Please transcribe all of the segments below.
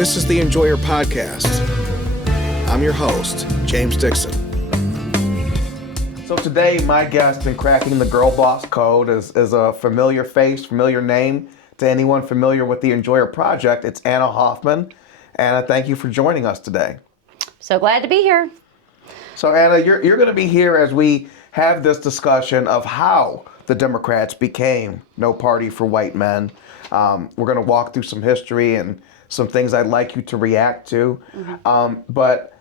This is the Enjoyer Podcast. I'm your host, James Dixon. So today, my guest in cracking the Girlboss code is a familiar face, familiar name to anyone familiar with the Enjoyer Project. It's Anna Hoffman. Anna, thank you for joining us today. So glad to be here. So Anna, you're going to be here as we have this discussion of how the Democrats became no party for white men. We're going to walk through some history and some things I'd like you to react to. But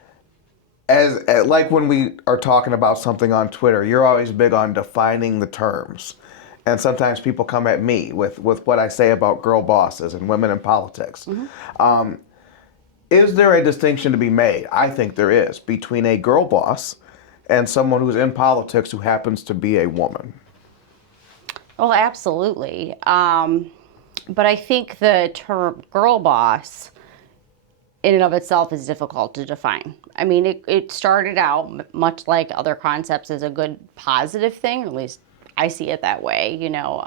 as like when we are talking about something on Twitter, you're always big on defining the terms. And sometimes people come at me with what I say about girl bosses and women in politics. Is there a distinction to be made? I think there is, between a girl boss and someone who's in politics who happens to be a woman. Well, absolutely. But I think the term girl boss in and of itself is difficult to define. I mean, it started out much like other concepts as a good positive thing, or at least I see it that way. You know,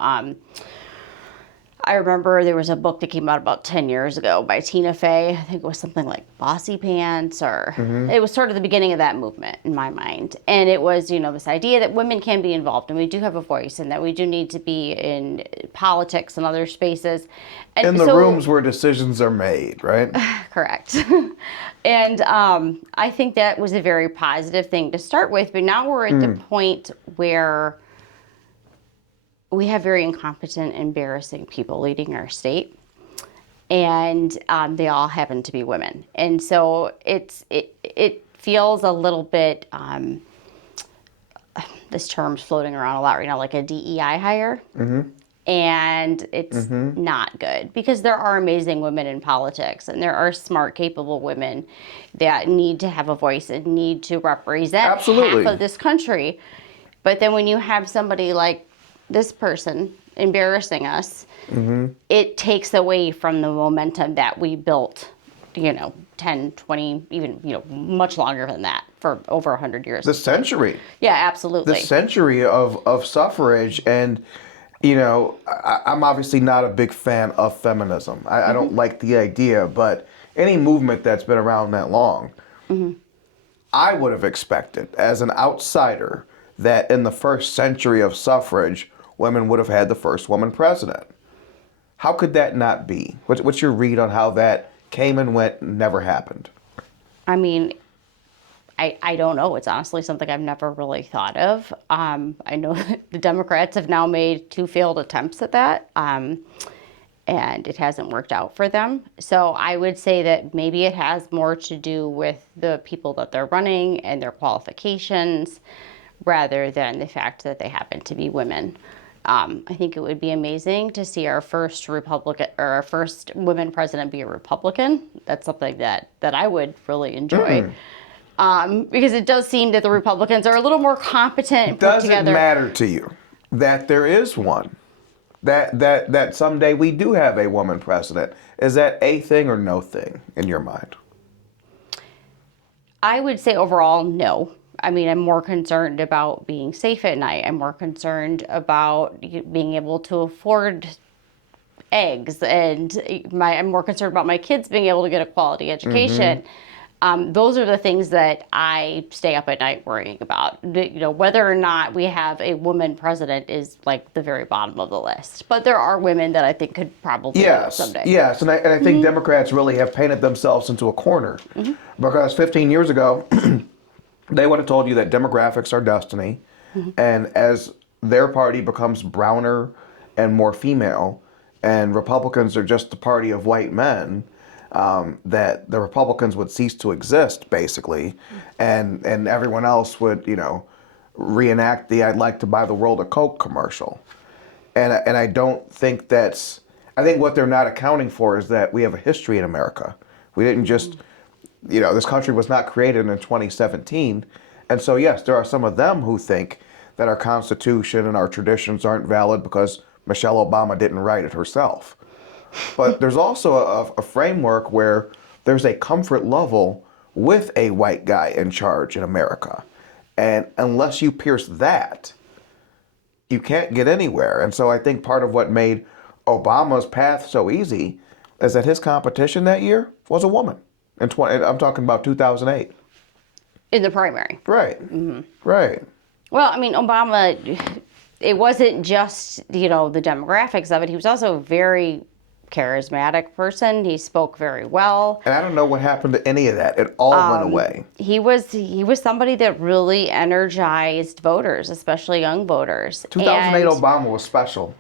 I remember there was a book that came out about 10 years ago by Tina Fey. I think it was something like Bossy Pants, or it was sort of the beginning of that movement in my mind. And it was, you know, this idea that women can be involved and we do have a voice and that we do need to be in politics and other spaces. And in the rooms where decisions are made, right? Correct. And I think that was a very positive thing to start with. But now we're at the point where we have very incompetent, embarrassing people leading our state, and they all happen to be women. And so it feels a little bit, this term's floating around a lot right now, like a DEI hire. And it's not good, because there are amazing women in politics, and there are smart, capable women that need to have a voice and need to represent half of this country. But then when you have somebody like this person embarrassing us, it takes away from the momentum that we built, 10, 20, even, much longer than that, for over 100 years. The century. Yeah, absolutely. The century of suffrage. And, I'm obviously not a big fan of feminism. I don't like the idea, but any movement that's been around that long, I would have expected, as an outsider, that in the first century of suffrage, women would have had the first woman president. How could that not be? What's your read on how that came and went and never happened? I mean, I don't know. It's honestly something I've never really thought of. I know the Democrats have now made 2 failed attempts at that, and it hasn't worked out for them. So I would say that maybe it has more to do with the people that they're running and their qualifications, rather than the fact that they happen to be women. I think it would be amazing to see our first Republican, or our first women president, be a Republican. That's something that I would really enjoy. Because it does seem that the Republicans are a little more competent and put together. Does it matter to you that there is one? That someday we do have a woman president? Is that a thing or no thing in your mind? I would say overall, no. I mean, I'm more concerned about being safe at night. I'm more concerned about being able to afford eggs, and I'm more concerned about my kids being able to get a quality education. Those are the things that I stay up at night worrying about. Whether or not we have a woman president is like the very bottom of the list. But there are women that I think could probably do it someday. Yes, and I think Democrats really have painted themselves into a corner. Because 15 years ago, they would have told you that demographics are destiny, and as their party becomes browner and more female, and Republicans are just the party of white men, that the Republicans would cease to exist, basically, and everyone else would, reenact the "I'd like to buy the world a Coke" commercial. And I don't think that's. I think what they're not accounting for is that we have a history in America. We didn't just. This country was not created in 2017. And so, yes, there are some of them who think that our Constitution and our traditions aren't valid because Michelle Obama didn't write it herself. But there's also a framework where there's a comfort level with a white guy in charge in America. And unless you pierce that, you can't get anywhere. And so I think part of what made Obama's path so easy is that his competition that year was a woman. I'm talking about 2008. In the primary. Right. Right. Well, I mean, Obama, it wasn't just, the demographics of it. He was also a very charismatic person. He spoke very well. And I don't know what happened to any of that. It all went away. He was somebody that really energized voters, especially young voters. 2008 And, Obama was special.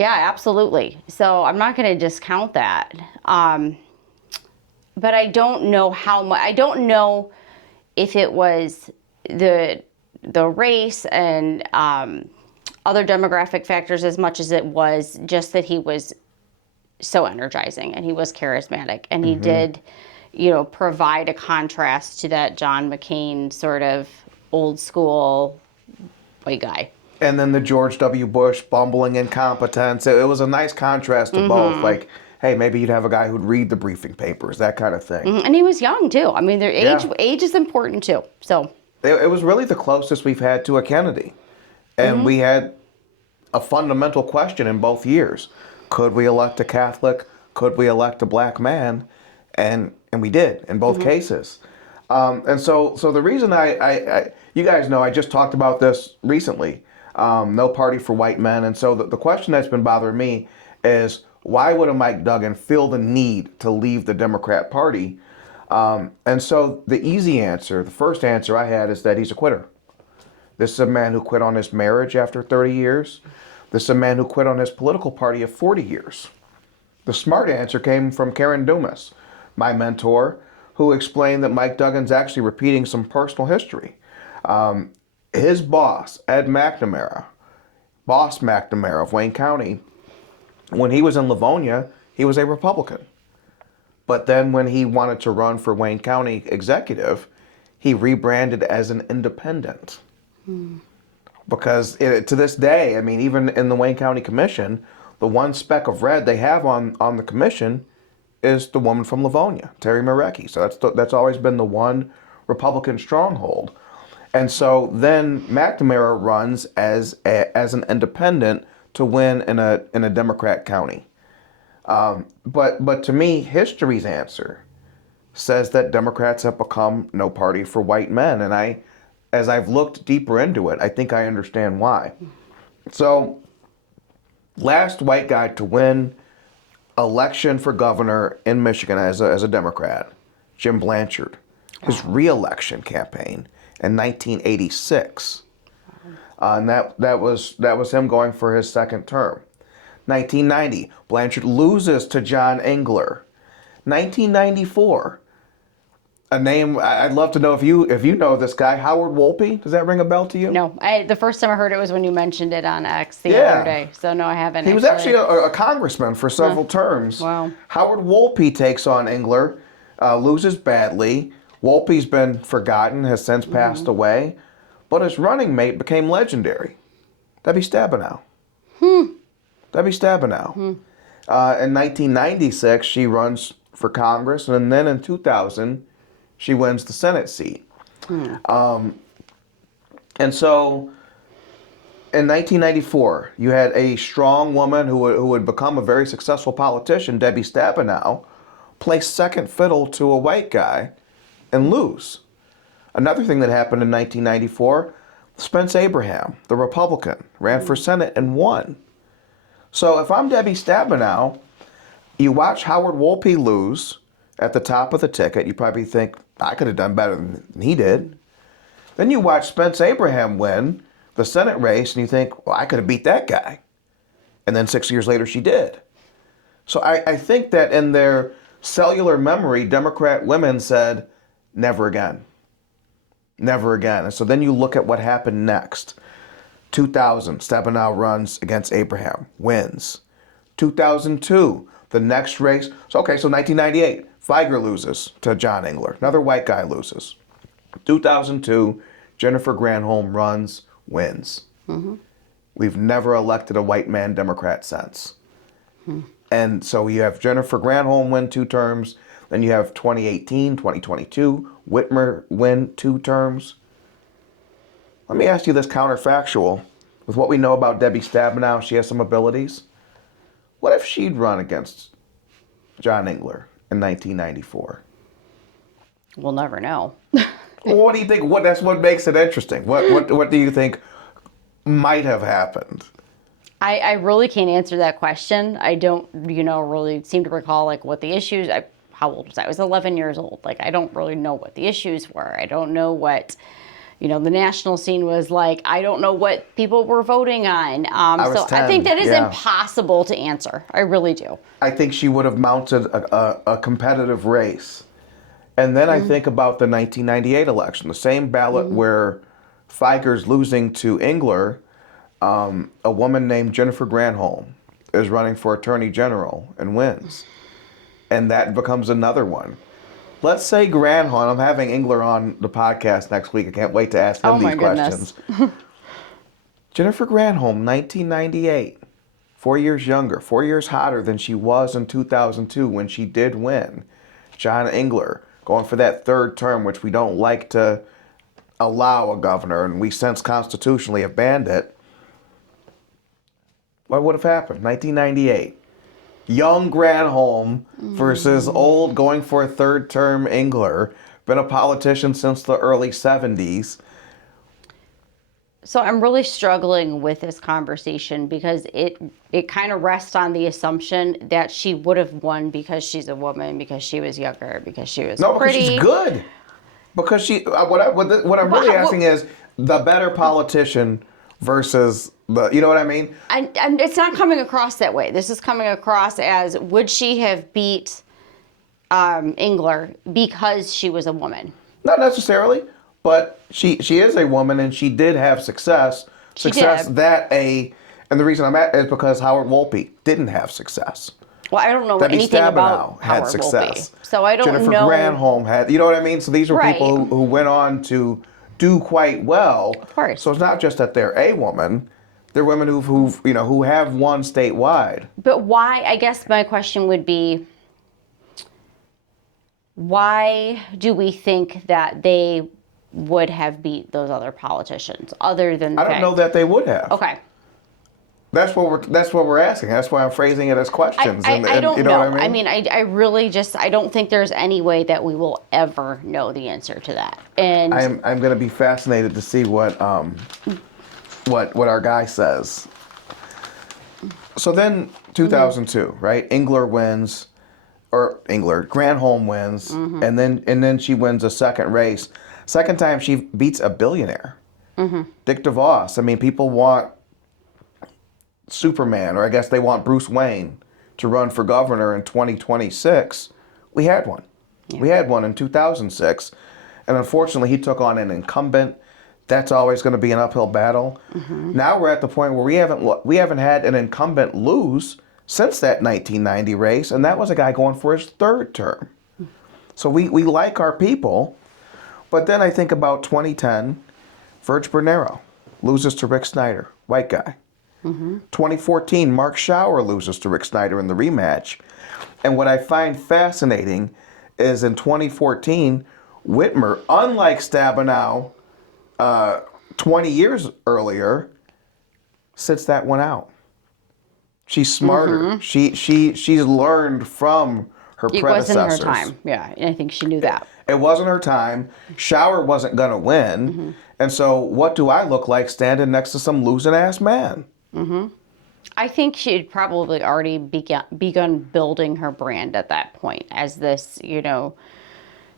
yeah, absolutely. So I'm not going to discount that. But I don't know how much. I don't know if it was the race and other demographic factors as much as it was just that he was so energizing and he was charismatic and he did, provide a contrast to that John McCain sort of old school white guy. And then the George W. Bush bumbling incompetence. It was a nice contrast to both. Like, hey, maybe you'd have a guy who'd read the briefing papers, that kind of thing. And he was young too. I mean, their age is important too. So it was really the closest we've had to a Kennedy. And we had a fundamental question in both years. Could we elect a Catholic? Could we elect a black man? And we did in both cases. And so the reason I you guys know, I just talked about this recently. No party for white men. And so the question that's been bothering me is, why would a Mike Duggan feel the need to leave the Democrat Party? And so the easy answer, the first answer I had, is that he's a quitter. This is a man who quit on his marriage after 30 years. This is a man who quit on his political party of 40 years. The smart answer came from Karen Dumas, my mentor, who explained that Mike Duggan's actually repeating some personal history. His boss, Ed McNamara, Boss McNamara of Wayne County, when he was in Livonia, he was a Republican. But then when he wanted to run for Wayne County executive, he rebranded as an independent. Because to this day, I mean, even in the Wayne County Commission, the one speck of red they have on the commission is the woman from Livonia, Terry Marecki. So that's always been the one Republican stronghold. And so then McNamara runs as an independent to win in a Democrat county. But to me, history's answer says that Democrats have become no party for white men. And as I've looked deeper into it, I think I understand why. So, last white guy to win election for governor in Michigan as a Democrat, Jim Blanchard, his re-election campaign in 1986. And that was him going for his second term. 1990, Blanchard loses to John Engler. 1994, a name I'd love to know if you know this guy, Howard Wolpe. Does that ring a bell to you? no, the first time I heard it was when you mentioned it on X the other day. So no, I haven't. He was actually a congressman for several terms. Wow. Howard Wolpe takes on Engler, loses badly. Wolpe's been forgotten, has since passed away, but his running mate became legendary, Debbie Stabenow. Debbie Stabenow. In 1996, she runs for Congress, and then in 2000, she wins the Senate seat. And so, in 1994, you had a strong woman who would become a very successful politician, Debbie Stabenow, play second fiddle to a white guy and lose. Another thing that happened in 1994, Spence Abraham, the Republican, ran for Senate and won. So if I'm Debbie Stabenow, you watch Howard Wolpe lose at the top of the ticket, you probably think, I could have done better than he did. Then you watch Spence Abraham win the Senate race, and you think, well, I could have beat that guy. And then 6 years later, she did. So I think that in their cellular memory, Democrat women said, never again. Never again. And so then you look at what happened next. 2000, Stabenow runs against Abraham, wins. 2002, the next race. So 1998, Feiger loses to John Engler. Another white guy loses. 2002, Jennifer Granholm runs, wins. We've never elected a white man Democrat since. And so you have Jennifer Granholm win 2 terms. Then you have 2018, 2022, Whitmer win 2 terms. Let me ask you this counterfactual. With what we know about Debbie Stabenow, she has some abilities. What if she'd run against John Engler in 1994? We'll never know. What do you think? That's what makes it interesting. What do you think might have happened? I really can't answer that question. I don't, really seem to recall like what the issues. How old was I? I was 11 years old. Like I don't really know what the issues were. I don't know what, the national scene was like. I don't know what people were voting on. So 10, I think that is yeah. impossible to answer. I really do. I think she would have mounted a competitive race. And then I think about the 1998 election, the same ballot where Figer's losing to Engler. A woman named Jennifer Granholm is running for Attorney General and wins. And that becomes another one. Let's say Granholm, I'm having Engler on the podcast next week. I can't wait to ask him these questions. Jennifer Granholm, 1998, 4 years younger, 4 years hotter than she was in 2002 when she did win. John Engler going for that third term, which we don't like to allow a governor, and we since constitutionally have banned it. What would have happened? 1998. Young Granholm versus old, going for a third term Engler. Been a politician since the early 70s. So I'm really struggling with this conversation because it kind of rests on the assumption that she would have won because she's a woman, because she was younger, because she was pretty. Because she's good. Because she. What I'm really asking is the better politician versus the. You know what I mean? And it's not coming across that way. This is coming across as, would she have beat Engler because she was a woman? Not necessarily. But she is a woman, and she did have success. She did. And the reason I'm at is because Howard Wolpe didn't have success. Well, I don't know Debbie anything Stabenow about had Howard success. Wolpe, so I don't Jennifer know. Granholm had, you know what I mean? So these are people who went on to do quite well. Of course. So it's not just that they're a woman; they're women who have won statewide. But why? I guess my question would be, why do we think that they would have beat those other politicians, other than I don't know that they would have. Okay. That's what we're asking. That's why I'm phrasing it as questions. I don't you know what I mean? I really just, I don't think there's any way that we will ever know the answer to that. And I'm going to be fascinated to see what our guy says. So then 2002, right? Engler wins, Granholm wins, and then she wins a second race. Second time she beats a billionaire, Dick DeVos. I mean, people want Superman, or I guess they want Bruce Wayne to run for governor in 2026. We had one. Yeah. We had one in 2006. And unfortunately, he took on an incumbent. That's always going to be an uphill battle. Now we're at the point where we haven't had an incumbent lose since that 1990 race, and that was a guy going for his third term. So we like our people. But then I think about 2010, Virg Bernero loses to Rick Snyder, white guy. 2014, Mark Schauer loses to Rick Snyder in the rematch. And what I find fascinating is in 2014, Whitmer, unlike Stabenow 20 years earlier, sits that one out. She's smarter. She's learned from her predecessors. It wasn't her time. Yeah, and I think she knew that. It wasn't her time. Schauer wasn't going to win. And so what do I look like standing next to some losing ass man? I think she'd probably already begun building her brand at that point as this,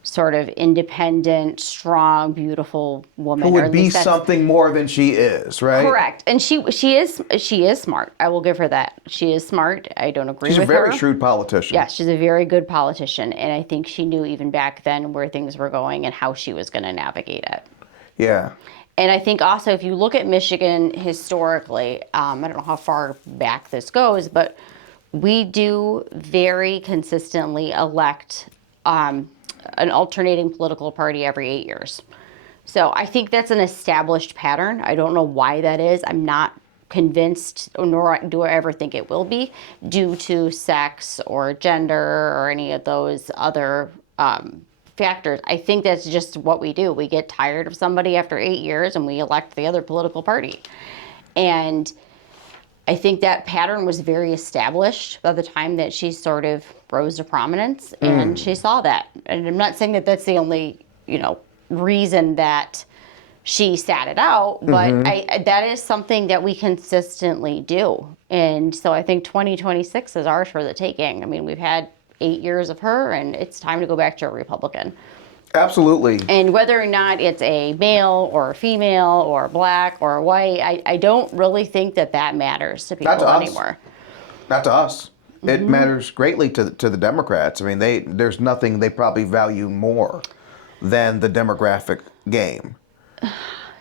sort of independent, strong, beautiful woman. Who would be something more than she is, right? Correct. And she is smart. I will give her that. She is smart. I don't agree with her. She's a very shrewd politician. Yeah, she's a very good politician. And I think she knew even back then where things were going and how she was going to navigate it. Yeah. And I think also if you look at Michigan historically, I don't know how far back this goes, but we do very consistently elect an alternating political party every 8 years. So I think that's an established pattern. I don't know why that is. I'm not convinced, nor do I ever think it will be, due to sex or gender or any of those other factors. I think that's just what we do. We get tired of somebody after 8 years and we elect the other political party. And I think that pattern was very established by the time that she sort of rose to prominence, and she saw that. And I'm not saying that that's the only, reason that she sat it out, but that is something that we consistently do. And so I think 2026 is ours for the taking. I mean, we've had 8 years of her, and it's time to go back to a Republican. Absolutely. And whether or not it's a male or a female or black or white, I don't really think that matters to people anymore. Not to us. It matters greatly to the Democrats. I mean, there's nothing they probably value more than the demographic game.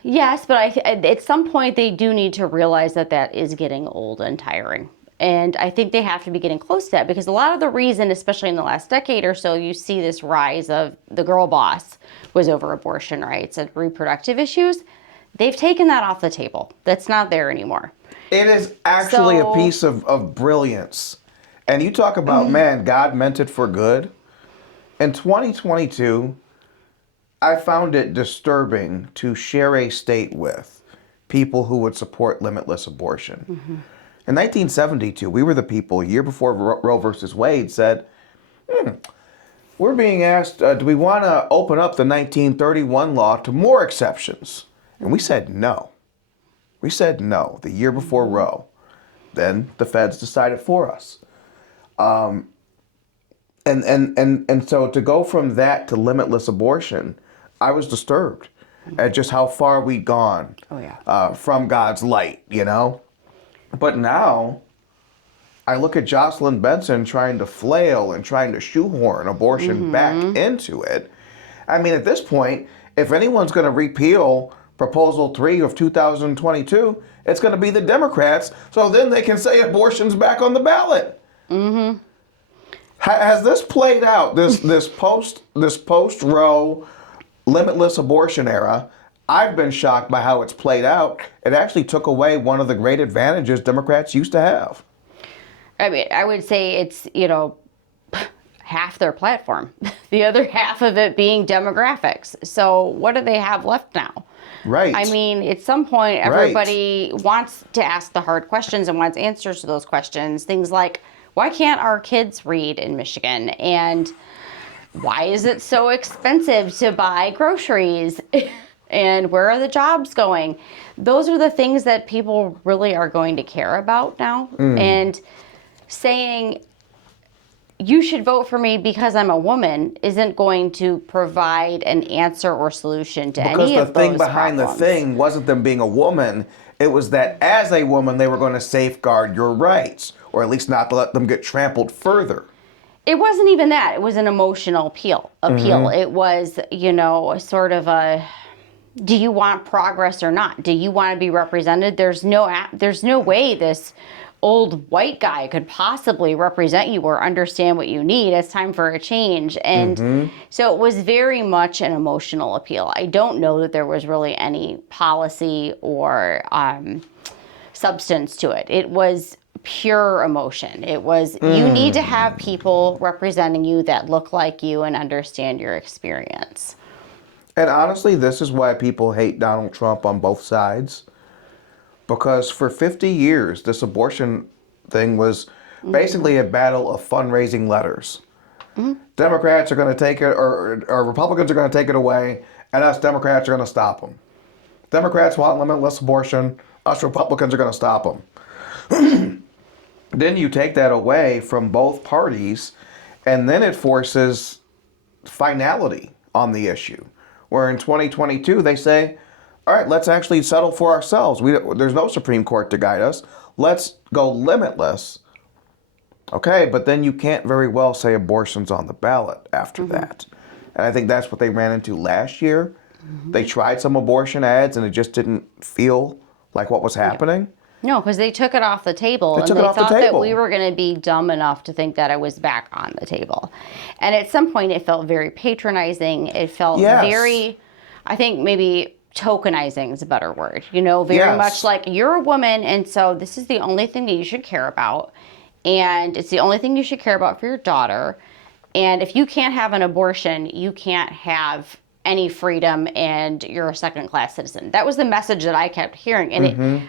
Yes, but at some point they do need to realize that is getting old and tiring. And I think they have to be getting close to that, because a lot of the reason, especially in the last decade or so, you see this rise of the girl boss was over abortion rights and reproductive issues. They've taken that off the table. That's not there anymore. It is actually a piece of brilliance. And you talk about, man, God meant it for good. In 2022, I found it disturbing to share a state with people who would support limitless abortion. In 1972, we were the people, a year before Roe versus Wade, said, we're being asked, do we want to open up the 1931 law to more exceptions? And we said no. We said no the year before Roe. Then the feds decided for us. And so to go from that to limitless abortion, I was disturbed at just how far we'd gone from God's light, But now, I look at Jocelyn Benson trying to flail and trying to shoehorn abortion back into it. I mean, at this point, if anyone's going to repeal Proposal 3 of 2022, it's going to be the Democrats, so then they can say abortion's back on the ballot. Has this played out, this post-Roe limitless abortion era? I've been shocked by how it's played out. It actually took away one of the great advantages Democrats used to have. I mean, I would say it's, half their platform. The other half of it being demographics. So what do they have left now? Right. I mean, at some point, everybody wants to ask the hard questions and wants answers to those questions. Things like, why can't our kids read in Michigan? And why is it so expensive to buy groceries? And where are the jobs going? Those are the things that people really are going to care about now. And saying, you should vote for me because I'm a woman isn't going to provide an answer or solution to any of those problems. Because the thing behind problems. the thing wasn't them being a woman. It was that as a woman, they were going to safeguard your rights, or at least not to let them get trampled further. It wasn't even that. It was an emotional appeal. It was, sort of a, do you want progress or not? Do you want to be represented? There's no way this old white guy could possibly represent you or understand what you need. It's time for a change. And so it was very much an emotional appeal. I don't know that there was really any policy or substance to it. It was pure emotion. It was, you need to have people representing you that look like you and understand your experience. And honestly, this is why people hate Donald Trump on both sides. Because for 50 years, this abortion thing was basically a battle of fundraising letters. Democrats are going to take it, or Republicans are going to take it away, and us Democrats are going to stop them. Democrats want limitless abortion, us Republicans are going to stop them. Then you take that away from both parties, and then it forces finality on the issue. Where in 2022, they say, all right, let's actually settle for ourselves. There's no Supreme Court to guide us. Let's go limitless. Okay, but then you can't very well say abortion's on the ballot after that. And I think that's what they ran into last year. They tried some abortion ads, and it just didn't feel like what was happening. No, because they took it off the table. They thought that we were going to be dumb enough to think that it was back on the table. And at some point, it felt very patronizing. It felt very, I think maybe tokenizing is a better word. Very much like, you're a woman, and so this is the only thing that you should care about. And it's the only thing you should care about for your daughter. And if you can't have an abortion, you can't have any freedom, and you're a second-class citizen. That was the message that I kept hearing. And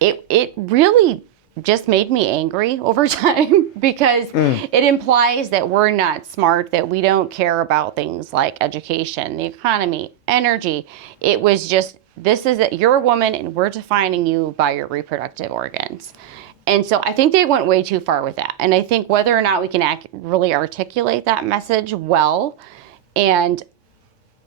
it really just made me angry over time because it implies that we're not smart, that we don't care about things like education, the economy, energy. It was just, you're a woman and we're defining you by your reproductive organs. And so I think they went way too far with that. And I think whether or not we can really articulate that message well, and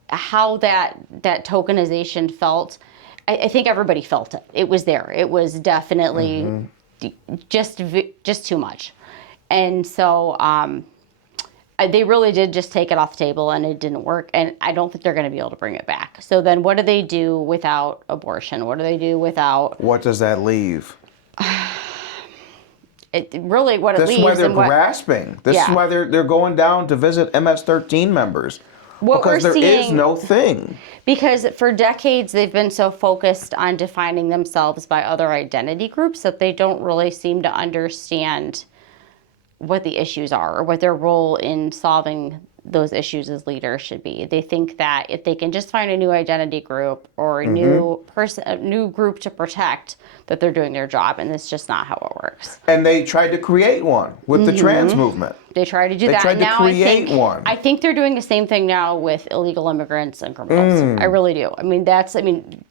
how that tokenization felt, I think everybody felt it. It was there. It was definitely just too much. And so they really did just take it off the table, and it didn't work. And I don't think they're going to be able to bring it back. So then what do they do without abortion? What do they do without... What does that leave? What it leaves... This is why they're grasping. This is why they're going down to visit MS-13 members. Because there is no thing. Because for decades, they've been so focused on defining themselves by other identity groups that they don't really seem to understand what the issues are or what their role in solving those issues as leaders should be. They think that if they can just find a new identity group or a new group to protect, that they're doing their job, and it's just not how it works. And they tried to create one with the trans movement. They tried to do that. They tried to create one. I think they're doing the same thing now with illegal immigrants and criminals. I really do. I mean,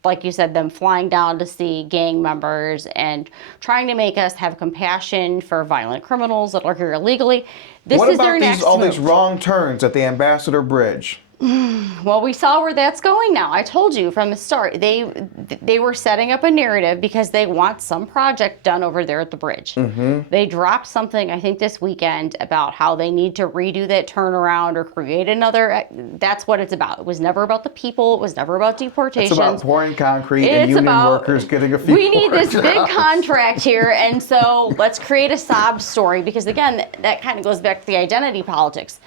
like you said, them flying down to see gang members and trying to make us have compassion for violent criminals that are here illegally. What about all these wrong turns at the Ambassador Bridge? Well, we saw where that's going now. I told you from the start. They were setting up a narrative because they want some project done over there at the bridge. They dropped something, I think, this weekend about how they need to redo that turnaround or create another. That's what it's about. It was never about the people. It was never about deportation. It's about pouring concrete and union workers getting a few We need this big contract here, and so let's create a sob story because, again, that kind of goes back to the identity politics.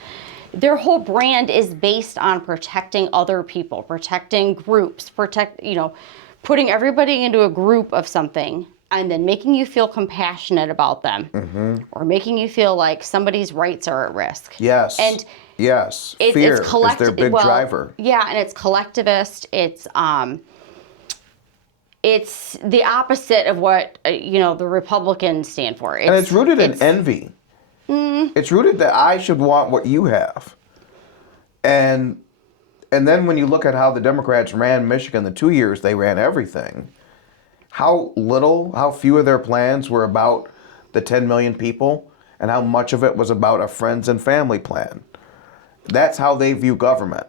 Their whole brand is based on protecting other people, protecting groups, putting everybody into a group of something and then making you feel compassionate about them or making you feel like somebody's rights are at risk. Yes. And fear is their big driver. Yeah, and it's collectivist. It's the opposite of what, the Republicans stand for. And it's rooted in envy. It's rooted that I should want what you have. And then when you look at how the Democrats ran Michigan the 2 years they ran everything, how few of their plans were about the 10 million people and how much of it was about a friends and family plan. That's how they view government,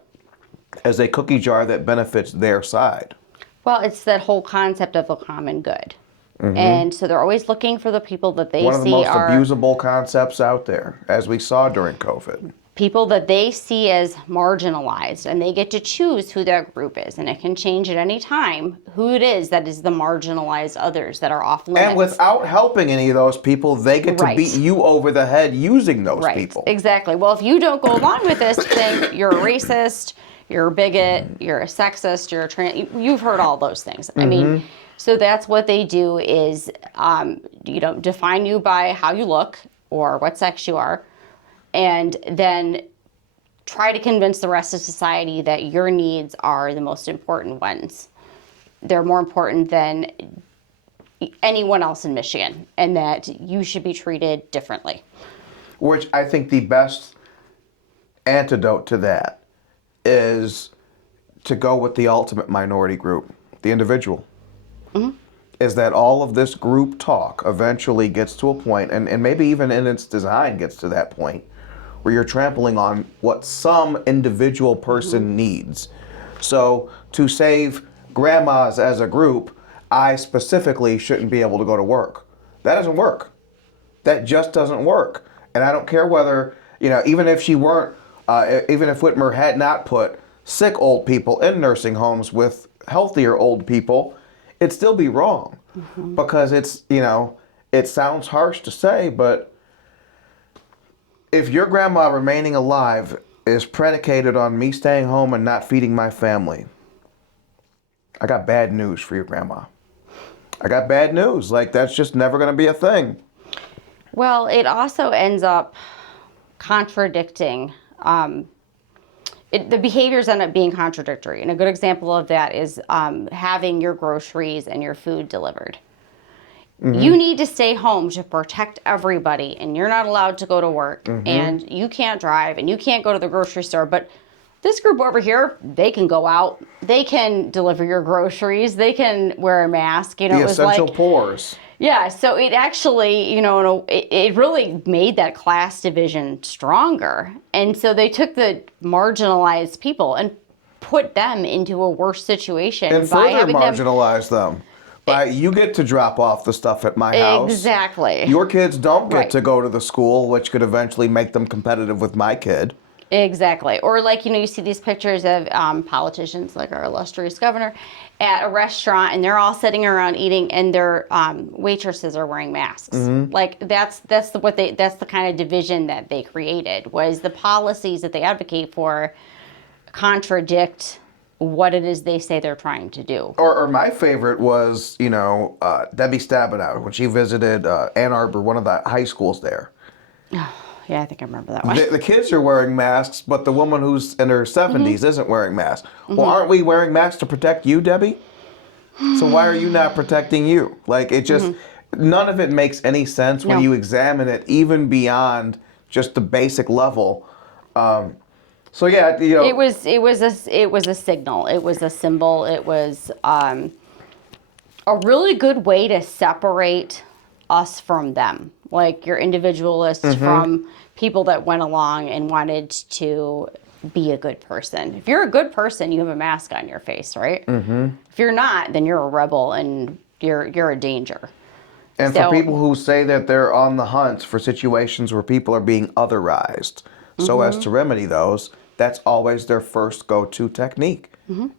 as a cookie jar that benefits their side. Well, it's that whole concept of a common good. And so they're always looking for the people that they see are... One of the most abusable concepts out there, as we saw during COVID. People that they see as marginalized, and they get to choose who their group is. And it can change at any time who it is that is the marginalized others that are off limits. And without helping any of those people, they get to beat you over the head using those people. Exactly. Well, if you don't go along with this, then you're a racist, you're a bigot, you're a sexist, you're a trans... You've heard all those things. I mean... So that's what they do is, define you by how you look or what sex you are, and then try to convince the rest of society that your needs are the most important ones. They're more important than anyone else in Michigan, and that you should be treated differently. Which I think the best antidote to that is to go with the ultimate minority group, the individual. Is that all of this group talk eventually gets to a point, and maybe even in its design gets to that point, where you're trampling on what some individual person needs. So to save grandmas as a group, I specifically shouldn't be able to go to work. That doesn't work. That just doesn't work. And I don't care whether, even if she weren't, even if Whitmer had not put sick old people in nursing homes with healthier old people, it'd still be wrong. Because it's, it sounds harsh to say, but if your grandma remaining alive is predicated on me staying home and not feeding my family, I got bad news for your grandma. I got bad news. That's just never going to be a thing. Well, it also ends up contradicting. The behaviors end up being contradictory. And a good example of that is having your groceries and your food delivered. You need to stay home to protect everybody, and you're not allowed to go to work, and you can't drive, and you can't go to the grocery store. But this group over here, they can go out, they can deliver your groceries, they can wear a mask. You know, The it was essential like, pores. yeah. So it actually, you know, it really made that class division stronger, and so they took the marginalized people and put them into a worse situation And by further having them. marginalize them. By you get to drop off the stuff at my house. Exactly. Your kids don't get Right. to go to the school, which could eventually make them competitive with my kid. Exactly. Or like, you know, you see these pictures of politicians like our illustrious governor at a restaurant, and they're all sitting around eating, and their waitresses are wearing masks. Like that's the kind of division that they created, was the policies that they advocate for contradict what it is they say they're trying to do. Or my favorite was, you know, Debbie Stabenow when she visited Ann Arbor, one of the high schools there. Yeah, I think I remember that one. The kids are wearing masks, but the woman who's in her 70s isn't wearing masks. Well, aren't we wearing masks to protect you, Debbie? So why are you not protecting you? Like, it just, none of it makes any sense when No. you examine it, even beyond just the basic level. So yeah, you know, It was a signal. It was a symbol. It was a really good way to separate us from them, like your individualists from people that went along and wanted to be a good person. If you're a good person, you have a mask on your face, right? If you're not, then you're a rebel and you're a danger. and so- for people who say that they're on the hunt for situations where people are being otherized, so as to remedy those, that's always their first go-to technique,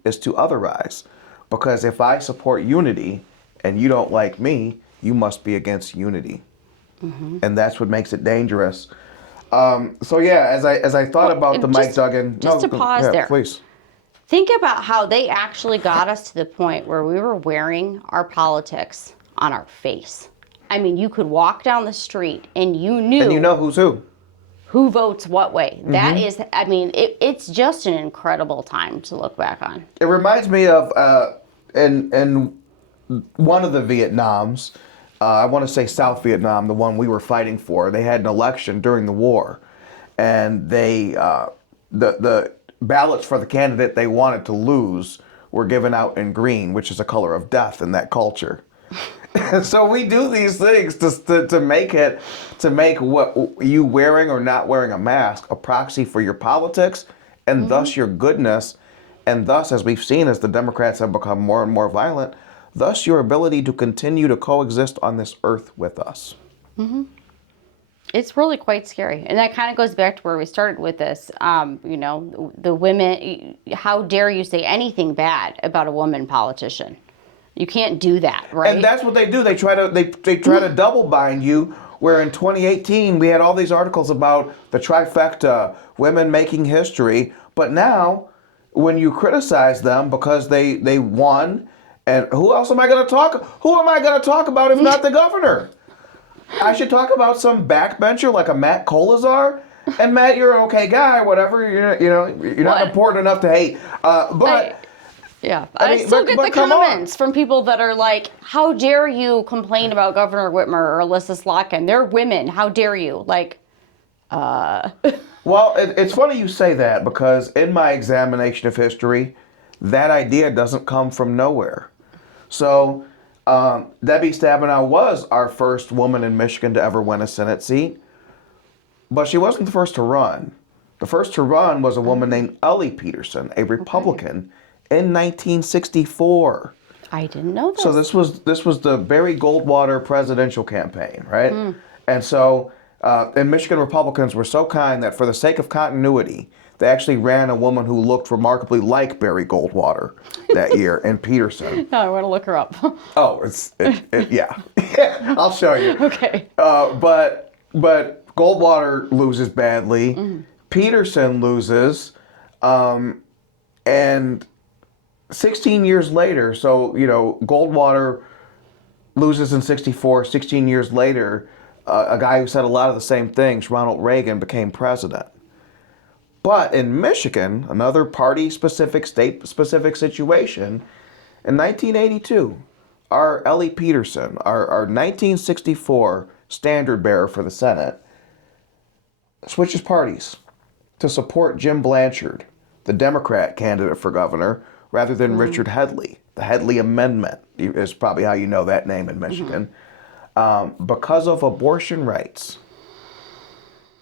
is to otherize. Because if I support unity and you don't like me, you must be against unity. And that's what makes it dangerous. So yeah, as I thought about the Mike Duggan... Just to pause there. Please. Think about how they actually got us to the point where we were wearing our politics on our face. I mean, you could walk down the street and you knew... And you know who's who. Who votes what way. That is, I mean, it's just an incredible time to look back on. It reminds me of in one of the Vietnams, I want to say South Vietnam, the one we were fighting for. They had an election during the war, and they the ballots for the candidate they wanted to lose were given out in green, which is a color of death in that culture. So we do these things to make what you wearing or not wearing a mask a proxy for your politics, and thus your goodness, and thus, as we've seen, as the Democrats have become more and more violent, thus your ability to continue to coexist on this earth with us. It's really quite scary. And that kind of goes back to where we started with this. You know, the women, how dare you say anything bad about a woman politician? You can't do that, right? And that's what they do. They try to double bind you. Where in 2018 we had all these articles about the trifecta, women making history, but now when you criticize them because they won, and who else am I going to talk? Who am I going to talk about if not the governor? I should talk about some backbencher like a Matt Kolazar. And Matt, you're an okay guy, whatever. You're not important enough to hate. Yeah, I I mean, still but- get but the come on. comments from people that are like, how dare you complain about Governor Whitmer or Alyssa Slotkin? They're women. How dare you? Like, Well, it's funny you say that, because in my examination of history, that idea doesn't come from nowhere. So Debbie Stabenow was our first woman in Michigan to ever win a Senate seat, but she wasn't the first to run. The first to run was a woman named Ellie Peterson, a Republican, in 1964. I didn't know this. So this was the Barry Goldwater presidential campaign, right? And so and Michigan Republicans were so kind that for the sake of continuity, they actually ran a woman who looked remarkably like Barry Goldwater that year in Peterson. Oh, I want to look her up. Oh, yeah. I'll show you. Okay. But Goldwater loses badly. Peterson loses, and 16 years later, so, Goldwater loses in 64, 16 years later, a guy who said a lot of the same things, Ronald Reagan, became president. But in Michigan, another party-specific, state-specific situation, in 1982, our Ellie Peterson, our 1964 standard bearer for the Senate, switches parties to support Jim Blanchard, the Democrat candidate for governor, rather than Richard Headley. The Headley Amendment is probably how you know that name in Michigan, because of abortion rights.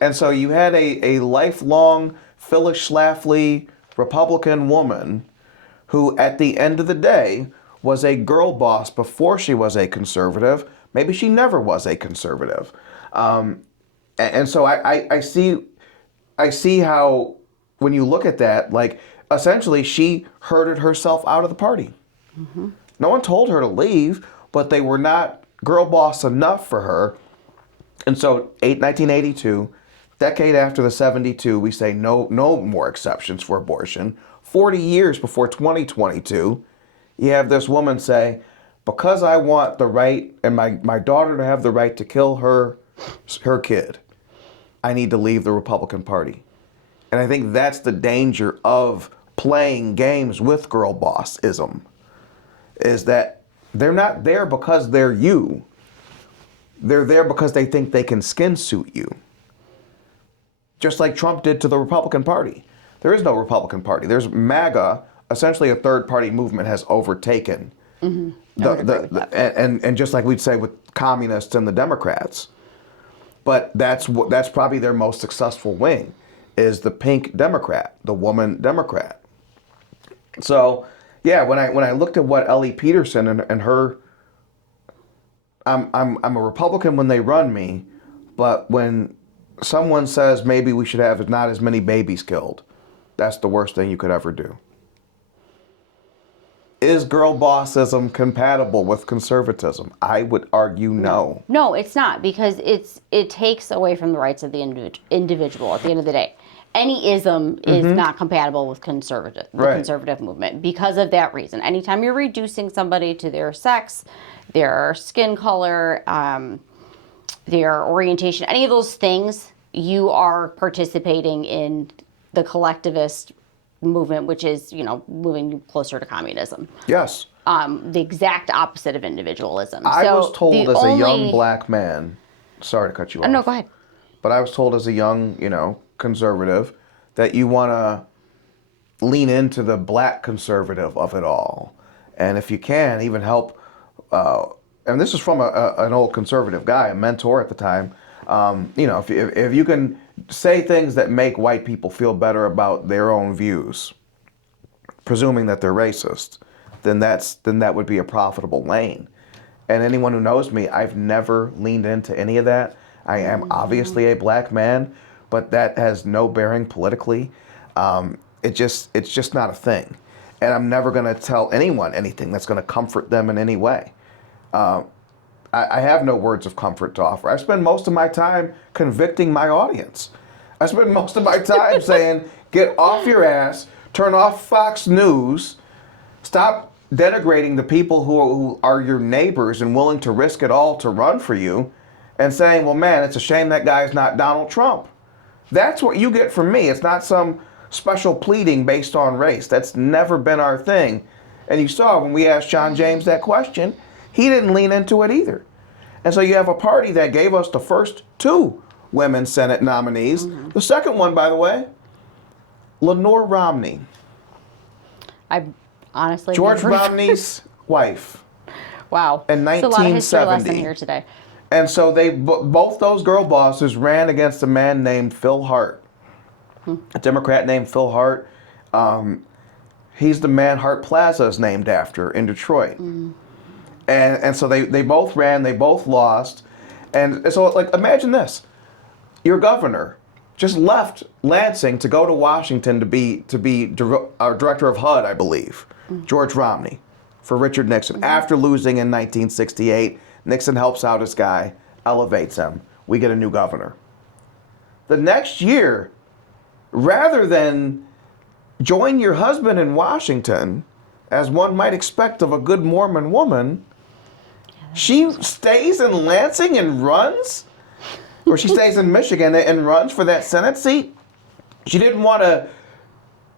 And so you had a lifelong Phyllis Schlafly Republican woman who, at the end of the day, was a girl boss before she was a conservative. Maybe she never was a conservative. And so I see how, when you look at that, like, essentially she herded herself out of the party. No one told her to leave, but they were not girl boss enough for her. And so 1982, decade after the 72, we say no more exceptions for abortion. 40 years before 2022, you have this woman say, because I want the right and my daughter to have the right to kill her kid, I need to leave the Republican Party. And I think that's the danger of playing games with girl bossism, is that they're not there because they're you. They're there because they think they can skin suit you. Just like Trump did to the Republican Party. There is no Republican Party. There's MAGA. Essentially, a third-party movement has overtaken and just like we'd say with communists and the Democrats. But that's probably their most successful wing, is the pink Democrat, the woman Democrat. So, yeah, when I looked at what Ellie Peterson and her, I'm a Republican when they run me, but when someone says maybe we should have not as many babies killed, that's the worst thing you could ever do. Is girl bossism compatible with conservatism? I would argue no. No, it's not, because it takes away from the rights of the individual at the end of the day. Any ism is not compatible with conservative movement because of that reason. Anytime you're reducing somebody to their sex, their skin color, their orientation, any of those things, you are participating in the collectivist movement, which is, moving closer to communism. Yes. The exact opposite of individualism. I was told as a young black man, sorry to cut you off. No, go ahead. But I was told as a young, conservative, that you want to lean into the black conservative of it all. And if you can, even help, and this is from an old conservative guy, a mentor at the time, if you can say things that make white people feel better about their own views, presuming that they're racist, then that would be a profitable lane. And anyone who knows me, I've never leaned into any of that. I am obviously a black man, but that has no bearing politically. It's just not a thing. And I'm never going to tell anyone anything that's going to comfort them in any way. I have no words of comfort to offer. I spend most of my time convicting my audience. I spend most of my time saying, get off your ass, turn off Fox News, stop denigrating the people who are your neighbors and willing to risk it all to run for you, and saying, well, man, it's a shame that guy's not Donald Trump. That's what you get from me. It's not some special pleading based on race. That's never been our thing. And you saw when we asked John James that question, he didn't lean into it either. And so you have a party that gave us the first 2 women Senate nominees. The second one, by the way, Lenore Romney. I honestly George Romney's wife. Wow. In 1970. It's a lot of history lesson here today. And so they both those girl bosses ran against a man named Phil Hart, a Democrat named Phil Hart. He's the man Hart Plaza is named after in Detroit. And so they both ran, they both lost. And so, like, imagine this. Your governor just left Lansing to go to Washington to be director of HUD, I believe, George Romney, for Richard Nixon. After losing in 1968, Nixon helps out his guy, elevates him. We get a new governor. The next year, rather than join your husband in Washington, as one might expect of a good Mormon woman, she stays in Lansing and runs? Or she stays in Michigan and runs for that Senate seat? She didn't want to